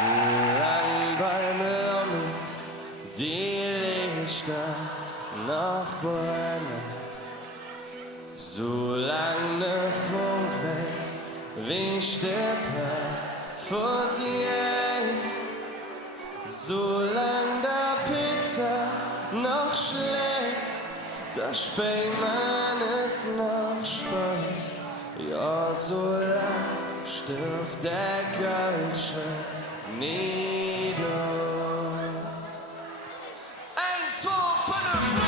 Solang beim Lommi die Lichter noch brennen, solang ne Funk weiß, wie Stippe fortiert, solang der Peter noch schlägt, der Spähmann ist noch spät, ja, solang stirbt der Kölsche nie aus. 1, 2, 5, 0.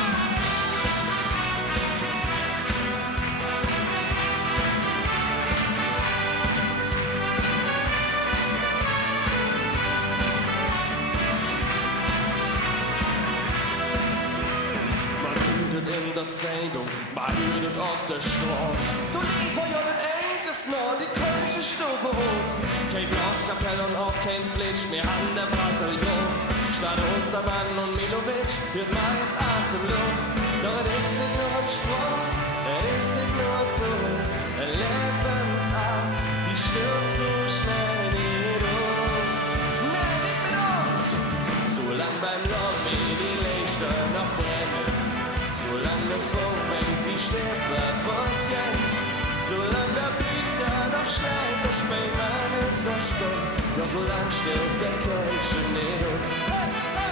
In der Zeitung, man hört auf der Straße. Du liefer ja den Enkes noch, die kölsche Stufe aus. Kein Blaskapelle und auch kein Flitsch, wir haben der Brasilians. Statt Ostermann und Milovic wird man jetzt atemlos. Doch es ist nicht nur ein Sprung, es ist nicht nur zu uns. Eine Lebensart, die stirbt so schnell nicht uns. Nee, nicht mit uns! Solang beim Lobby die Lichter noch brennen, solang der Funk weiß, wie Stippe fortiert, solang der Peter noch schnell, der Spähmann ist noch spät, ja, solang stirbt der Kölsche nicht aus. Hey, hey.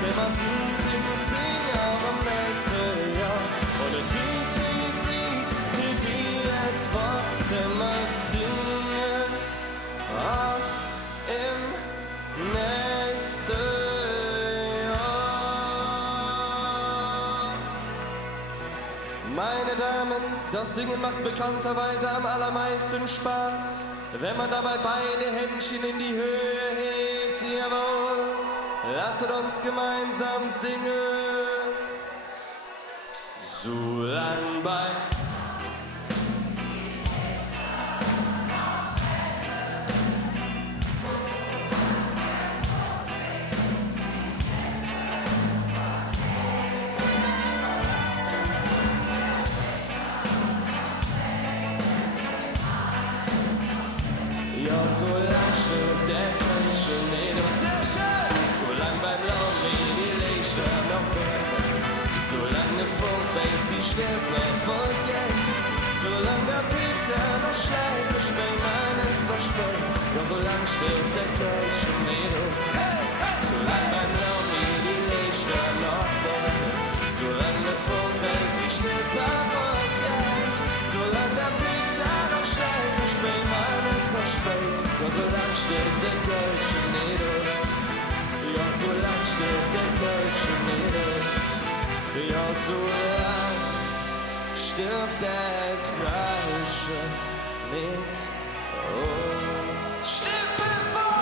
Wenn man sing, aber am nächsten Jahr. Und ein Brief, wie jetzt war, wenn man singen, auch im nächsten Jahr. Meine Damen, das Singen macht bekannterweise am allermeisten Spaß, wenn man dabei beide Händchen in die Höhe hebt, jawohl. Lasset uns gemeinsam singen, solang bei ja, solang stirbt der Kölsche nicht aus. Sehr schön! Solang beim Lobby die Lichter noch brennen, solang der Funk weiß, wie Stimme fortiert, solang der Peter noch schlägt, der Spähmann ist noch spät, ja, solang stirbt der Kölsche nicht aus. Hey, hey. Solang beim Lobby die Lichter noch brennen, solang der Funk weiß, wie Stimme fortiert, solang der Peter noch schlägt, der Spähmann ist noch spät, ja, solang stirbt der Kölsche nicht aus. Ja, solang stirbt der Kölsche nicht aus. Ja, solang stirbt der Kölsche nicht aus. Stimme vor!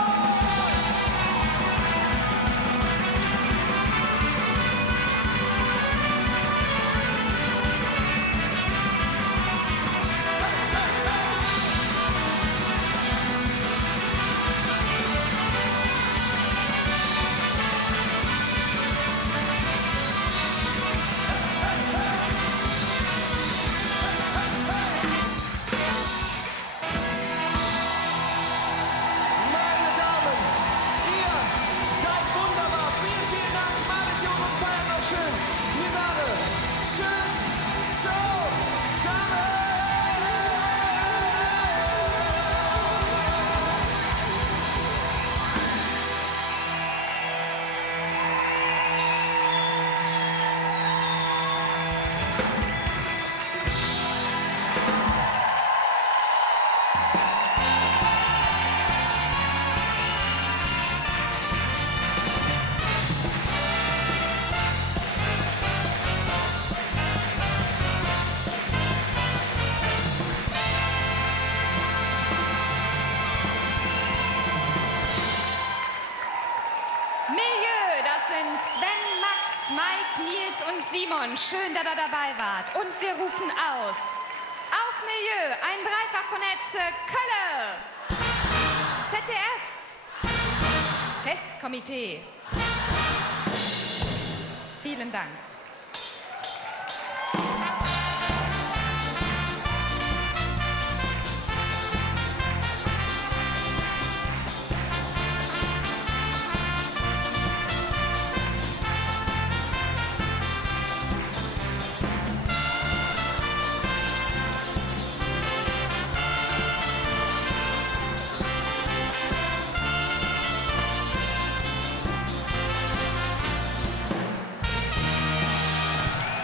Nils und Simon, schön, dass ihr dabei wart. Und wir rufen aus. Auf Milieu! ein Dreifach von Hetze, Kölle. ZDF. Festkomitee. Vielen Dank.